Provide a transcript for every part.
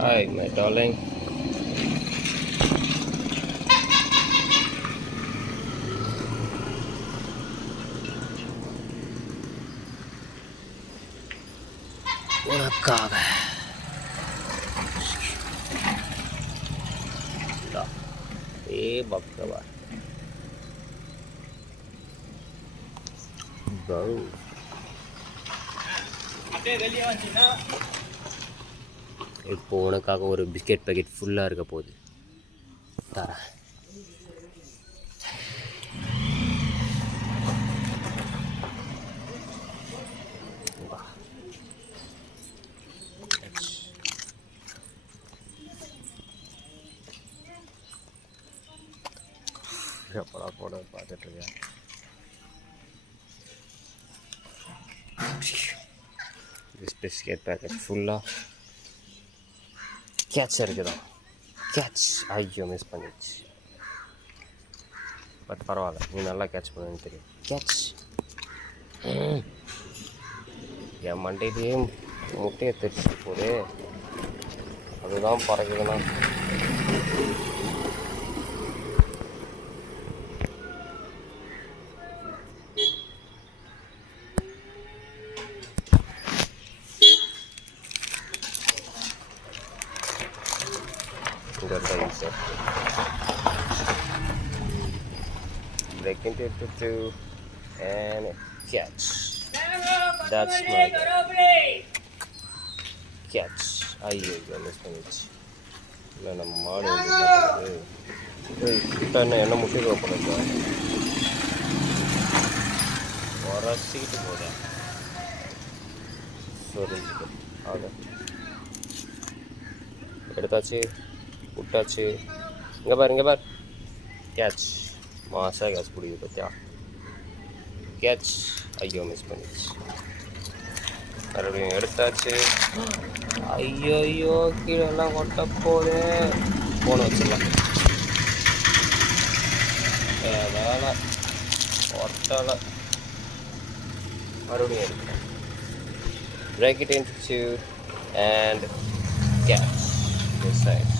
Hi, my darling. உனக்காக ஏ பக்கவா இப்போ உனக்காக ஒரு பிஸ்கெட் பேக்கெட் ஃபுல்லாக இருக்க போகுது. தரேன். எப்படா போட பார்த்துட்ருக்கேன். பிஸ்கெட் பேக்கெட் ஃபுல்லாக கேட்ச் இருக்குதா? கேட்ச் ஐயோ மிஸ் பண்ணிடுச்சு. பட் பரவாயில்ல, நீ நல்லா கேட்ச் பண்ணுன்னு தெரியும். கேட்ச் என் மண்டையிலேயே முட்டையை தெரிச்சுட்டு போகுது. அதுதான் பறக்குதுண்ணா. Break into two and catch. That's my catch. ஐயோ மிஸ் பண்ணிடுச்சு. இல்லை நம்ம மாடு கிட்ட என்ன முட்டைக்கு போடுறது உரசிக்கிட்டு போதேன். சொரிஞ்சுட்டு அவ்வளோ எடுத்தாச்சு, விட்டாச்சு. இங்கே பார் கேட்ச். மாசாக கேட்ச் பிடிக்குது பார்த்தியா? கேட்ச். ஐயோ மிஸ் பண்ணிடுச்சு. மறுபடியும் எடுத்தாச்சு. ஐயோ கீழே எல்லாம் கொட்ட போதே. ஃபோனை வச்சிடலாம். வேலை ஒட்டலை. மறுபடியும் எடுக்கிறேன். break it into two and catch this side.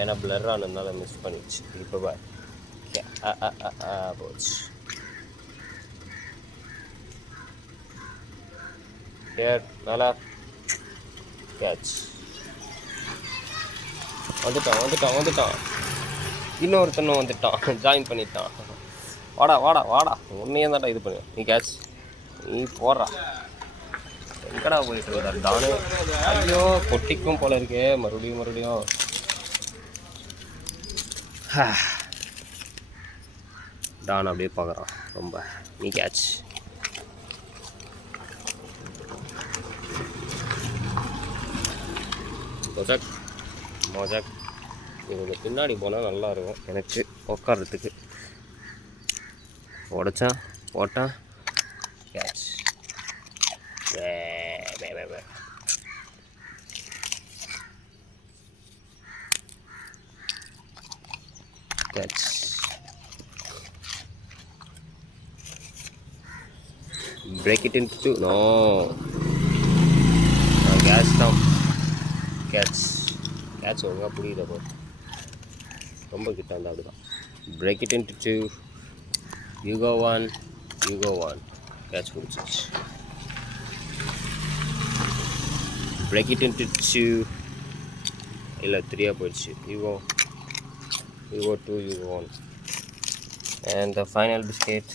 ஏன்னா பிளர் ஆனதுனால மிஸ் பண்ணிடுச்சு. இப்போ பார் போச்சு. ஹியர் நல்லா கேட்ச். வந்துட்டான். இன்னொருத்தனும் வந்துட்டான். ஜாயின் பண்ணிட்டான். வாடா உன்னையே தான்டா இது பண்ணு. நீ கேட்ச். நீ போடுறா. எங்கடா போயிட்டு இருக்காரு தானே? ஐயோ கொட்டிக்கும் போல இருக்கே. மறுபடியும் டான் அப்படியே பார்க்குறான் ரொம்ப. நீ கேட்ச். மோஜாக் இவங்க பின்னாடி போனால் நல்லா இருக்கும் எனக்கு உட்கார்றதுக்கு. உடைச்சான் போட்டான். Catch. Catch. Break it into two. No. Catch down. Catch ஒழுங்காக புரியுதா போ. ரொம்ப கிட்ட இருந்தால் அப்படிதான். Break it into two. You go one. Catch பிடிச்சிச்சு. Break it into two. இல்லை 3 போயிடுச்சு. You go 2, you go 1. And the final biscuit.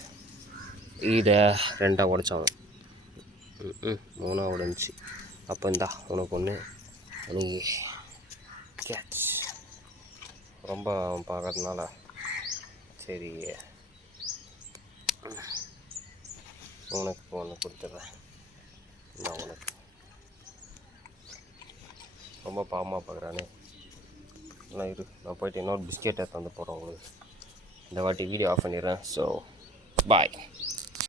இதை 2 உடைச்சாங்க. 3 உடைஞ்சி. அப்போ இந்தா உனக்கு ஒன்று. எனக்கு கேட்ச். ரொம்ப பார்க்கறதுனால சரி உனக்கு ஒன்று கொடுத்துட்றேன். நான் உனக்கு ரொம்ப பாவமாக பார்க்குறானே. நான் போயிட்டு இன்னொரு பிஸ்கெட்டை தந்து போகிறேன் உங்களுக்கு. இந்த வாட்டி வீடியோ ஆஃப் பண்ணிடுறேன். So bye.